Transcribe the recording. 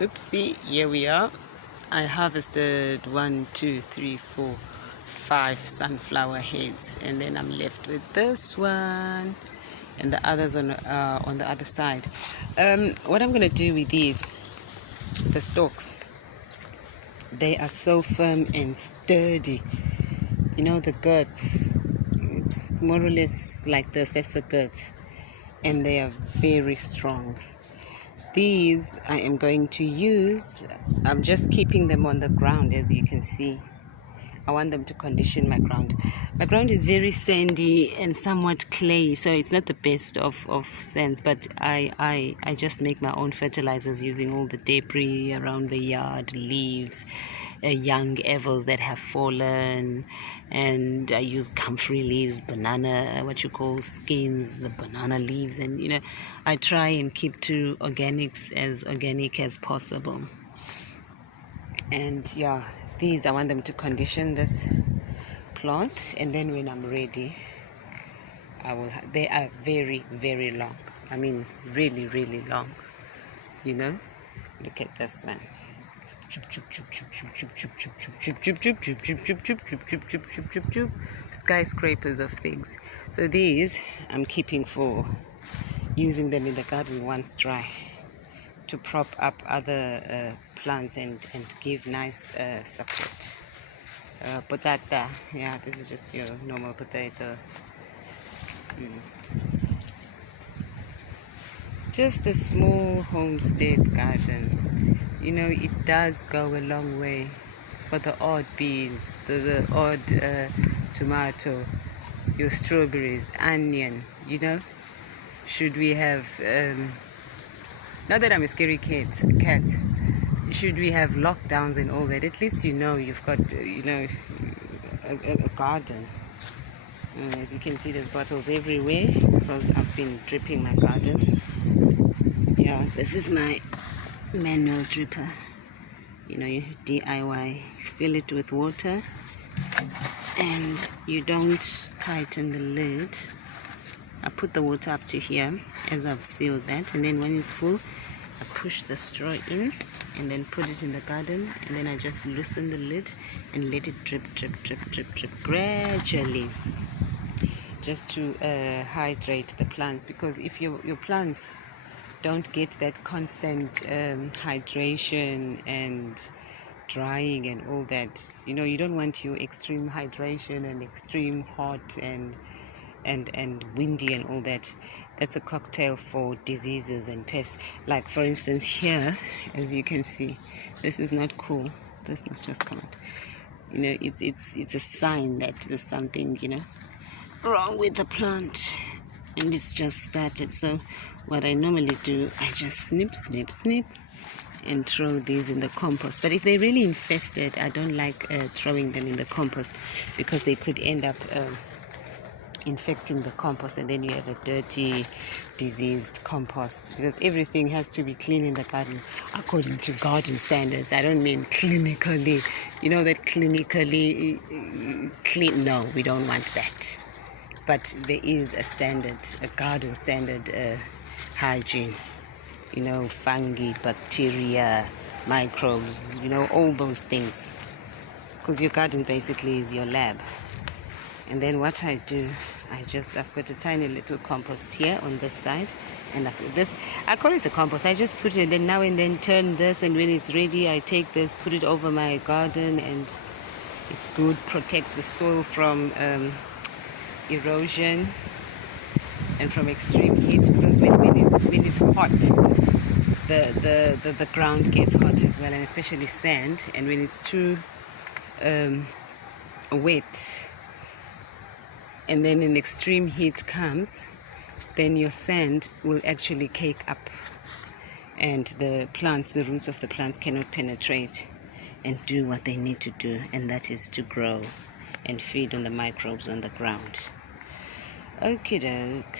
Oopsie, here we are. I harvested 5 sunflower heads, and then I'm left with this one and the others on the other side. What I'm gonna do with these, the stalks, they are so firm and sturdy. You know, the girth, it's more or less like this. That's the girth, and they are very strong. These I am going to use. I'm just keeping them on the ground, as you can see. I want them to condition my ground. My ground is very sandy and somewhat clay, so it's not the best of sands, but I just make my own fertilizers using all the debris around the yard, leaves, young evils that have fallen, and I use comfrey leaves, banana, what you call skins, the banana leaves, and you know, I try and keep to organics, as organic as possible. And yeah, these I want them to condition this plant, and then when I'm ready, I will. They are very, very long. I mean, really, really long. You know, look at this one. Skyscrapers of things. So these I'm keeping for using them in the garden once dry, to prop up other plants and give nice support. Potato, yeah, this is just your normal potato. Just a small homestead garden. You know, it does go a long way for the odd beans, the odd tomato, your strawberries, onion, you know. Should we have, not that I'm a scary cat, should we have lockdowns and all that, at least you know you've got, you know, a garden. As you can see, there's bottles everywhere because I've been dripping my garden. Yeah, this is my manual dripper. You know, you DIY, fill it with water and you don't tighten the lid. I put the water up to here as I've sealed that, and then when it's full, I push the straw in and then put it in the garden, and then I just loosen the lid and let it drip, drip, drip, drip, drip gradually, just to hydrate the plants. Because if your plants don't get that constant hydration and drying and all that, you know, you don't want your extreme hydration and extreme hot and windy and all that. That's a cocktail for diseases and pests. Like for instance here, as you can see, this is not cool. This must just come out. You know, it's a sign that there's something, you know, wrong with the plant, and it's just started. So what I normally do, I just snip and throw these in the compost. But if they're really infested, I don't like throwing them in the compost, because they could end up infecting the compost, and then you have a dirty, diseased compost. Because everything has to be clean in the garden according to garden standards. I don't mean clinically, you know, that clinically clean. No, we don't want that. But there is a standard, a garden standard hygiene. You know, fungi, bacteria, microbes, you know, all those things. Because your garden basically is your lab. And then what I do, I've got a tiny little compost here on this side, and I call it a compost. I just put it, then now and then turn this, and when it's ready, I take this, put it over my garden, and it's good, protects the soil from erosion and from extreme heat, because when it's hot, the ground gets hot as well, and especially sand. And when it's too wet, and then an extreme heat comes, then your sand will actually cake up, and the plants, the roots of the plants, cannot penetrate and do what they need to do, and that is to grow and feed on the microbes on the ground. Okie doke.